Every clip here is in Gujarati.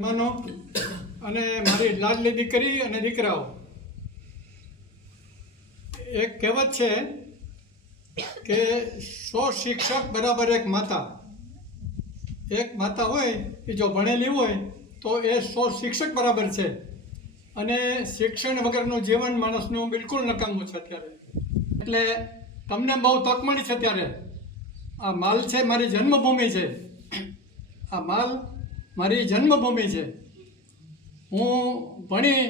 માનો, અને મારી લાડલી દીકરી અને દીકરાઓ. એક કહેવત છે કે સો શિક્ષક બરાબર એક માતા. એક માતા હોય, એ જો ભણેલી હોય, તો એ સો શિક્ષક બરાબર છે. અને શિક્ષણ વગરનું જીવન માણસનું બિલકુલ નકામું છે અત્યારે. એટલે તમને બહુ તક મળી છે અત્યારે આ માલ છે મારી જન્મભૂમિ છે. આ માલ મારી જન્મભૂમિ છે. હું ભણી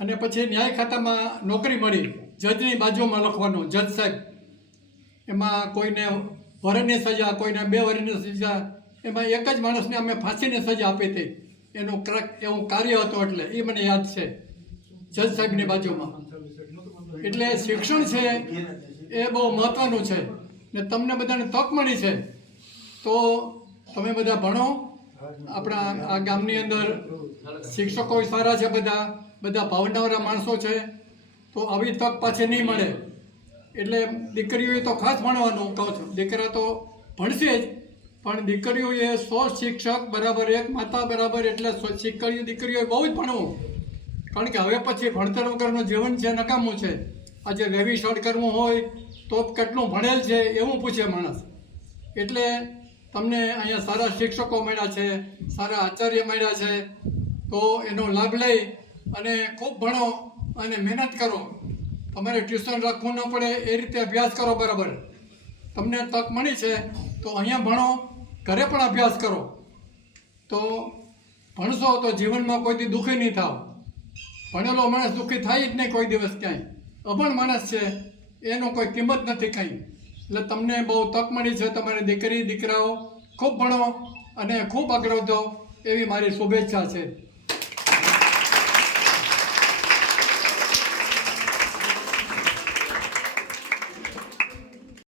અને પછી ન્યાય ખાતામાં નોકરી મળી, જજની બાજુમાં લખવાનું, જજ સાહેબ. એમાં કોઈને વરની સજા, કોઈને બે વરની સજા, એમાં એક જ માણસને અમે ફાંસીની સજા આપી હતી. એનું ક્રક, એવું કાર્ય હતું એટલે, એ મને યાદ છે. જજ સાહેબની બાજુમાં. એટલે શિક્ષણ છે એ બહુ મહત્ત્વનું છે. ને તમને બધાને તક મળી છે. તો તમે બધા ભણો આપણા આ ગામની અંદર શિક્ષકો સારા છે બધા બધા ભાવનાવાળા માણસો છે. તો આવી તક પાછી નહીં મળે. એટલે દીકરીઓએ તો ખાસ ભણવાનું કહું છું. દીકરા તો ભણશે જ, પણ દીકરીઓએ સો શિક્ષક બરાબર એક માતા બરાબર એટલે સો દીકરીઓએ બહુ જ ભણવું. કારણ કે હવે પછી ભણતર વગરનું જીવન છે, નકામું છે. આજે રવિ શોર્ટ કરવું હોય, તો કેટલું ભણેલ છે એવું પૂછે માણસ. એટલે તમને અહીંયા સારા શિક્ષકો મળ્યા છે, સારા આચાર્ય મળ્યા છે. તો એનો લાભ લઈ અને ખૂબ ભણો અને મહેનત કરો. તમારે ટ્યુશન રાખવું ન પડે, એ રીતે અભ્યાસ કરો બરાબર. તમને તક મળી છે, તો અહીંયા ભણો, ઘરે પણ અભ્યાસ કરો. તો ભણશો તો જીવનમાં કોઈથી દુઃખી નહીં થાવ. ભણેલો માણસ દુઃખી થાય જ નહીં કોઈ દિવસ ક્યાંય. અભણ માણસ છે, એનો કોઈ કિંમત નથી કાંઈ. એટલે તમને બહુ તક મળી છે તમારી દીકરી, દીકરાઓ. ખૂબ ભણો અને ખૂબ આગળ વધો એવી મારી શુભેચ્છા છે.